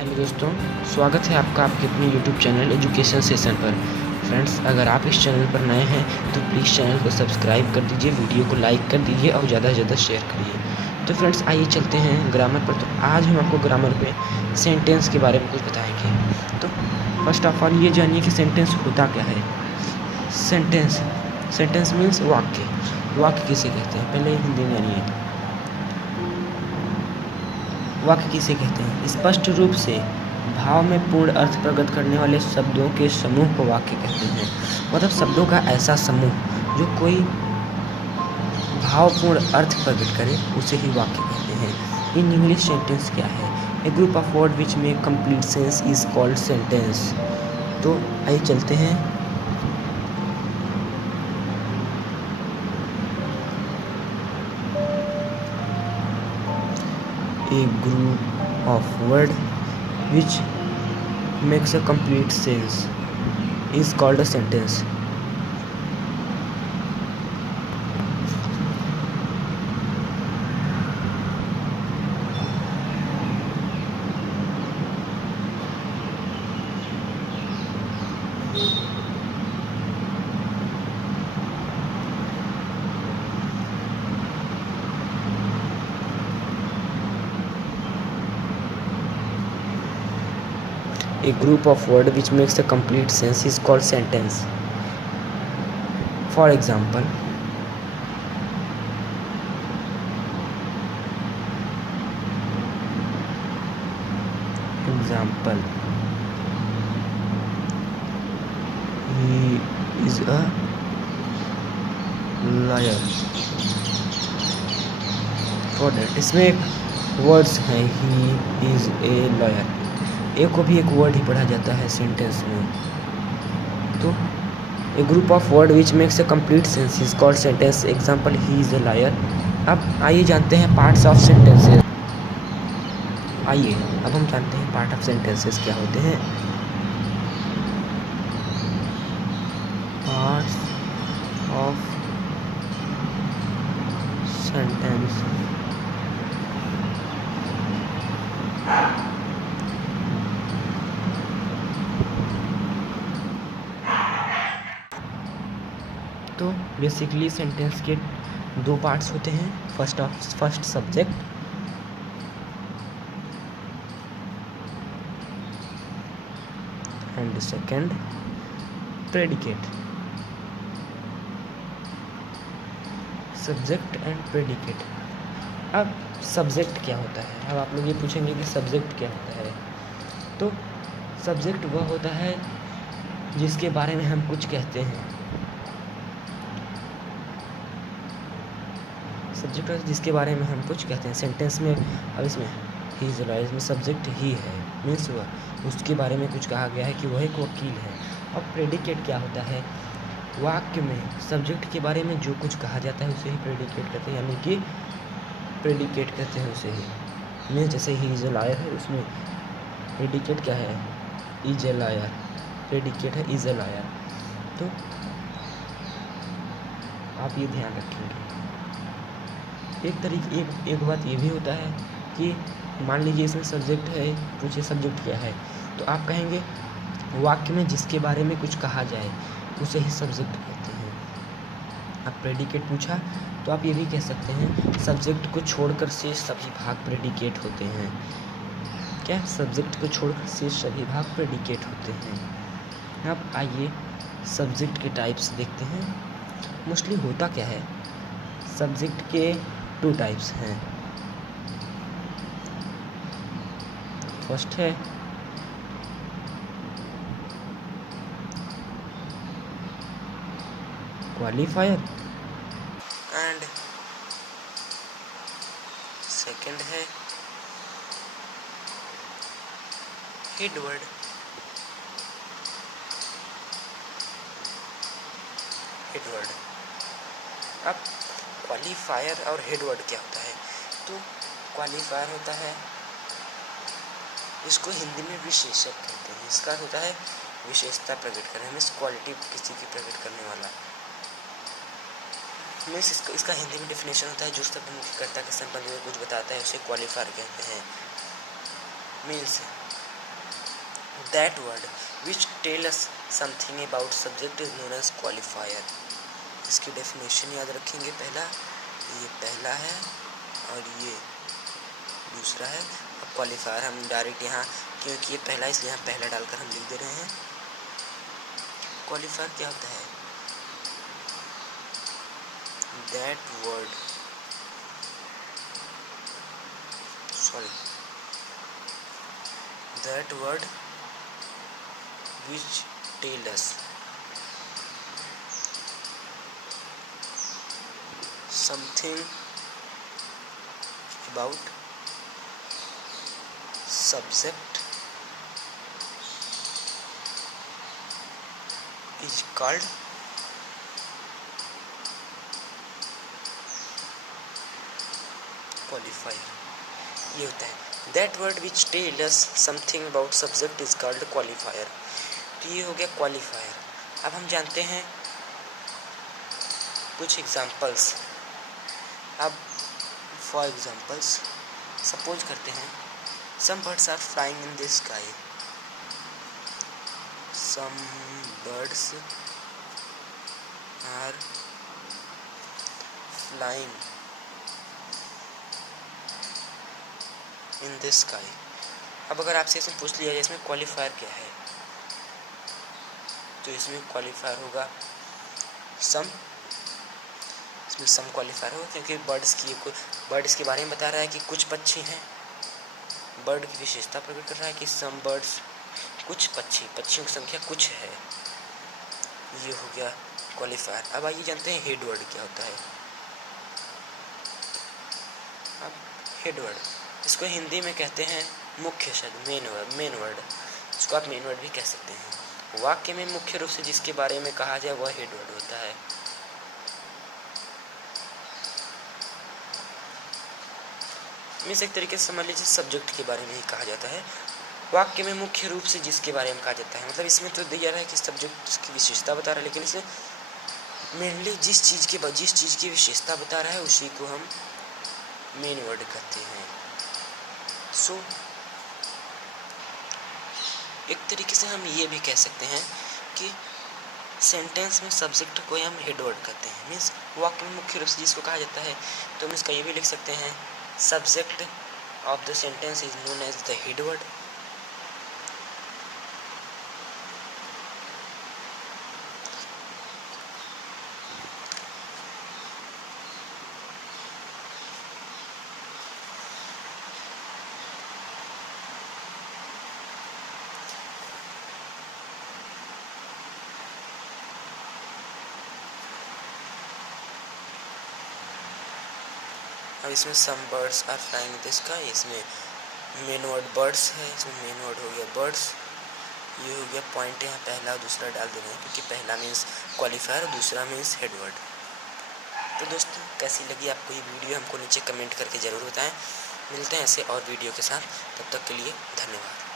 Hello दोस्तों, स्वागत है आपका आपके अपने यूट्यूब चैनल एजुकेशन सेशन पर। फ्रेंड्स, अगर आप इस चैनल पर नए हैं तो प्लीज़ चैनल को सब्सक्राइब कर दीजिए, वीडियो को लाइक कर दीजिए और ज़्यादा से ज़्यादा शेयर करिए। तो फ्रेंड्स, आइए चलते हैं ग्रामर पर। तो आज हम आपको ग्रामर में सेंटेंस के बारे में कुछ बताएंगे। तो फर्स्ट ऑफ ऑल ये जानिए कि सेंटेंस होता क्या है। सेंटेंस सेंटेंस मीन्स वाक्य। वाक्य किसे कहते हैं, पहले हिंदी में जानिए। वाक्य किसे कहते हैं? स्पष्ट रूप से भाव में पूर्ण अर्थ प्रकट करने वाले शब्दों के समूह को वाक्य कहते हैं। मतलब शब्दों का ऐसा समूह जो कोई भावपूर्ण अर्थ प्रकट करे उसे ही वाक्य कहते हैं। इन इंग्लिश सेंटेंस क्या है? A group of word which make complete sense is called sentence. तो आइए चलते हैं। A group of word which makes a complete sense is called a sentence. A group of words which makes a complete sense is called sentence. For example, he is a liar. For that, इसमें एक words हैं, he is a liar। एक को भी एक word ही पढ़ा जाता है सेंटेंस में। तो a group of word which makes a complete sense is called sentence. Example, he is a liar. अब आइए जानते हैं पार्ट्स ऑफ सेंटेंसेस। आइए अब हम जानते हैं पार्ट ऑफ सेंटेंसेस क्या होते हैं। Parts of sentence. तो बेसिकली सेंटेंस के दो पार्ट्स होते हैं। First subject and second predicate. Subject and predicate. अब सब्जेक्ट क्या होता है? अब आप लोग ये पूछेंगे कि सब्जेक्ट क्या होता है। तो सब्जेक्ट वह होता है जिसके बारे में हम कुछ कहते हैं। सब्जेक्ट जिसके बारे में हम कुछ कहते हैं सेंटेंस में। अब इसमें ही इज लायर, इसमें सब्जेक्ट ही है, मीन्स वह, उसके बारे में कुछ कहा गया है कि वह एक वकील है। अब प्रेडिकेट क्या होता है? वाक्य में सब्जेक्ट के बारे में जो कुछ कहा जाता है उसे ही प्रेडिकेट कहते हैं, यानी कि प्रेडिकेट कहते हैं उसे ही। मीन्स जैसे ही इज लायर है, उसमें प्रेडिकेट क्या है? Is a lawyer. प्रेडिकेट है इज ए लायर। तो आप ये ध्यान रखेंगे। एक बात ये भी होता है कि मान लीजिए इसमें सब्जेक्ट है, पूछिए सब्जेक्ट क्या है, तो आप कहेंगे वाक्य में जिसके बारे में कुछ कहा जाए उसे ही सब्जेक्ट कहते हैं। अब प्रेडिकेट पूछा तो आप ये भी कह सकते हैं सब्जेक्ट को छोड़कर शेष सभी भाग प्रेडिकेट होते हैं। क्या? सब्जेक्ट को छोड़कर शेष सभी भाग प्रेडिकेट होते हैं। अब आइए सब्जेक्ट के टाइप्स देखते हैं। मोस्टली होता क्या है? सब्जेक्ट के 2 टाइप्स हैं। फर्स्ट है क्वालिफायर एंड सेकंड है हेडवर्ड। अब क्वालिफायर और हेडवर्ड क्या होता है? तो क्वालिफायर होता है, इसको हिंदी में विशेषक कहते हैं। इसका होता है विशेषता प्रकट करने, मीन्स क्वालिटी किसी की प्रकट करने वाला। मीन्स इसका हिंदी में डेफिनेशन होता है जो शब्द मुख्यकर्ता के संबंध में कुछ बताता है उसे क्वालिफायर कहते हैं। Means that word which tell us something about subject is known as qualifier. इसकी डेफिनेशन याद रखेंगे। पहला, ये पहला है और ये दूसरा है। अब क्वालिफायर हम डायरेक्ट यहाँ, क्योंकि ये पहला इसलिए यहाँ पहला डालकर हम लिख दे रहे हैं। क्वालिफायर क्या होता है? That word, that word which tell us something about subject is called qualifier। ये होता है that word which tell us something about subject is called qualifier। तो ये हो गया qualifier। अब हम जानते हैं कुछ एग्जाम्पल्स। अब फॉर एग्जाम्पल्स सपोज करते हैं some birds are flying in the sky, some birds are flying in the sky। अब अगर आपसे इसमें पूछ लिया जाए इसमें क्वालिफायर क्या है, तो इसमें क्वालिफायर होगा सम। इसमें सम क्वालिफायर होगा क्योंकि बर्ड्स के बारे में बता रहा है कि कुछ पक्षी हैं। बर्ड की विशेषता प्रकट कर रहा है कि सम बर्ड्स, कुछ पक्षियों की संख्या कुछ है। ये हो गया क्वालिफायर। अब आइए जानते हैं हेड वर्ड क्या होता है। अब हेड वर्ड, इसको हिंदी में कहते हैं मुख्य शब्द, मेन वर्ड। इसको आप मेन वर्ड भी कह सकते हैं। वाक्य में मुख्य रूप से जिसके बारे में कहा जाए वह हेड वर्ड होता है। मीन्स एक तरीके से समझ लीजिए सब्जेक्ट के बारे में ही कहा जाता है। वाक्य में मुख्य रूप से जिसके बारे में कहा जाता है, मतलब इसमें तो दिया रहा है कि सब्जेक्ट की विशेषता बता रहा है, लेकिन इसमें मेनली जिस चीज़ की विशेषता बता रहा है उसी को हम मेन वर्ड कहते हैं। सो एक तरीके से हम ये भी कह सकते हैं कि सेंटेंस में सब्जेक्ट को हम हेड वर्ड कहते हैं। मीन्स वाक्य में मुख्य रूप से जिसको कहा जाता है, तो हम इसका ये भी लिख सकते हैं subject of the sentence is known as the head word. अब इसमें some birds are flying in the sky, इसमें मेन वर्ड बर्ड्स है, इसमें मेन वर्ड हो गया बर्ड्स। ये हो गया पॉइंट, यहाँ पहला और दूसरा डाल देना है क्योंकि पहला मीन्स क्वालिफायर और दूसरा मीन्स हेड वर्ड। तो दोस्तों कैसी लगी आपको ये वीडियो, हमको नीचे कमेंट करके ज़रूर बताएं। मिलते हैं ऐसे और वीडियो के साथ, तब तक के लिए धन्यवाद।